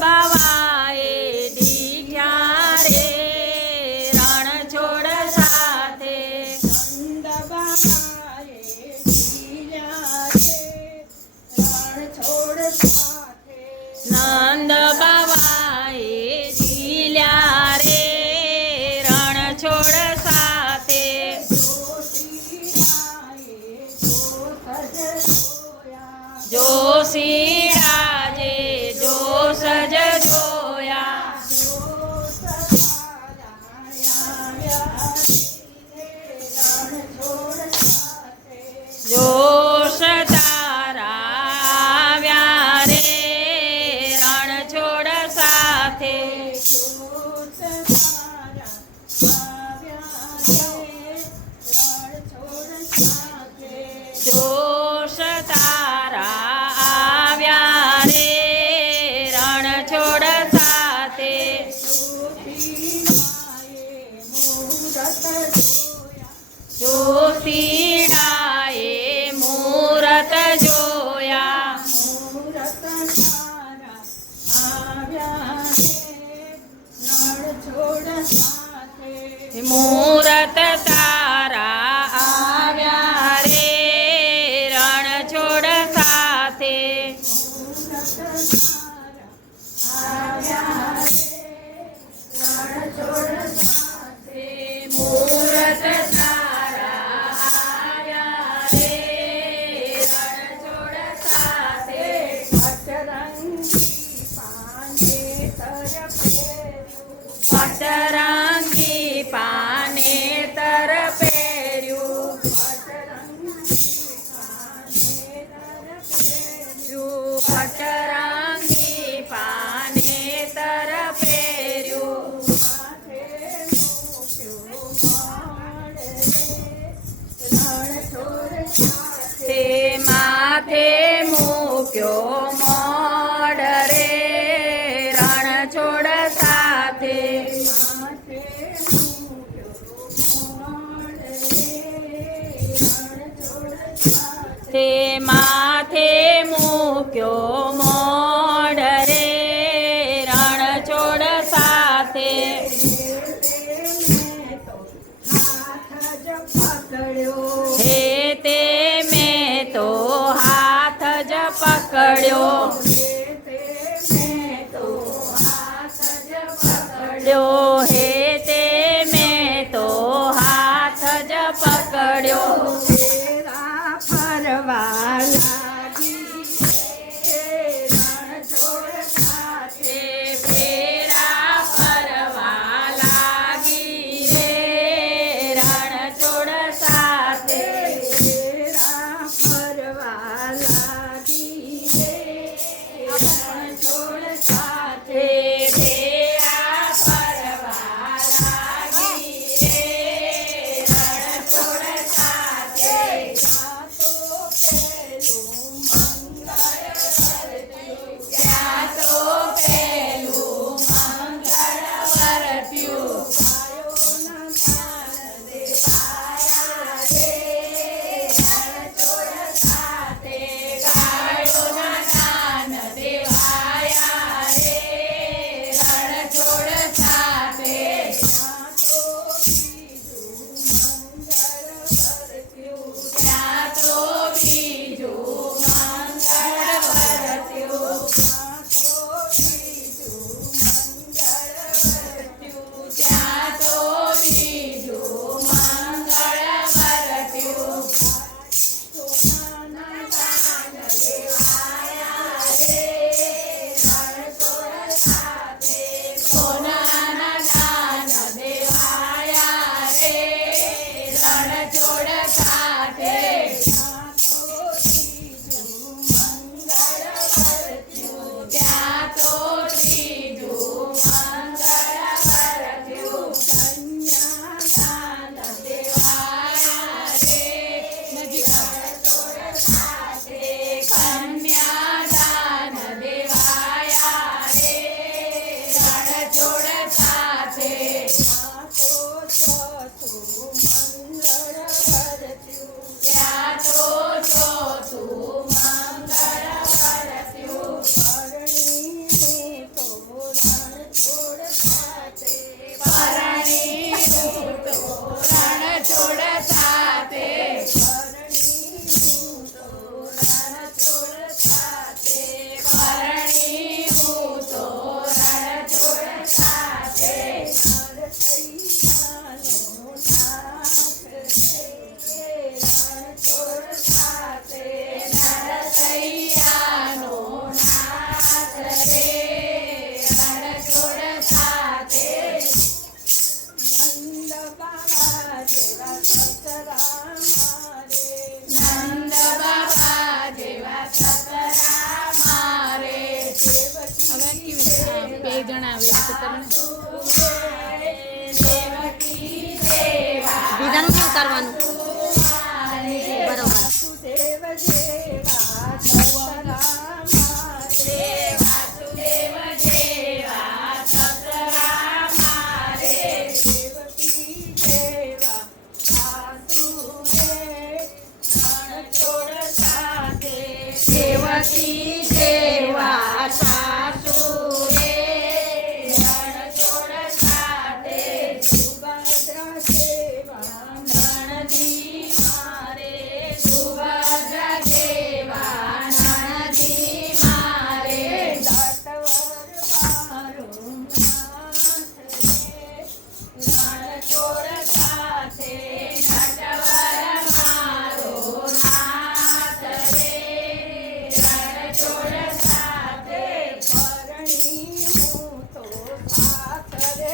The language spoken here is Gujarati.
બાવાએ દીઠ્યા રે રણછોડ સાથે નંદ બાવાએ ઝીલ્યા રે રણછોડ સાથે નંદ બાવાએ ઝીલ્યા રે રણછોડ સાથે જોશીરાજે જોશ જ જોયા જોશ તારા આવ્યા રે રણછોડ સાથે જોશ તારા આવ્યા રે રણછોડ સાથે જોશીડાએ મૂરત જોયા મૂરત તારા આવ્યા રે રણછોડ સાથે મૂરત તારા આવ્યા રે રણછોડ સાથે પટરંગી પાને તર પહેર્યું પટરંગી પાને તર પહેર્યું તે માથે મૂક્યો મોડ રે રણછોડ સાથે તે માથે મૂક્યો મોડ રે રણછોડ સાથે હે તે મેં તો હાથ જ પકડ્યો હે તે મેં તો હાથ જ પકડ્યો ફરવા લાગી રણછોડ સાથે ફેરા ફરવા લાગી રે રણછોડ સાથે ફરવા લાગી રણછોડ સાથે ફેરા ફરવા બે જણા આવ્યા છે તમને દેવકી દેવા બીજાનું શું ઉતારવાનું બરોબર વાસુદેવ જેવા સતરા મારે વાસુદેવ જેવા સસરા મારે દેવકી જેવા સાસુરે રણછોડ સાથે દેવકી જેવા સાસુરે રણછોડ સાથે સુભદ્રા જેવા નણજી મારે સુભદ્રા જેવા નણજી મારે દાટવર મારો નાથ રે રણછોડ સાથે નટવર મારો નાથ રે રણછોડ સાથે પરણી હું તો સાથ રે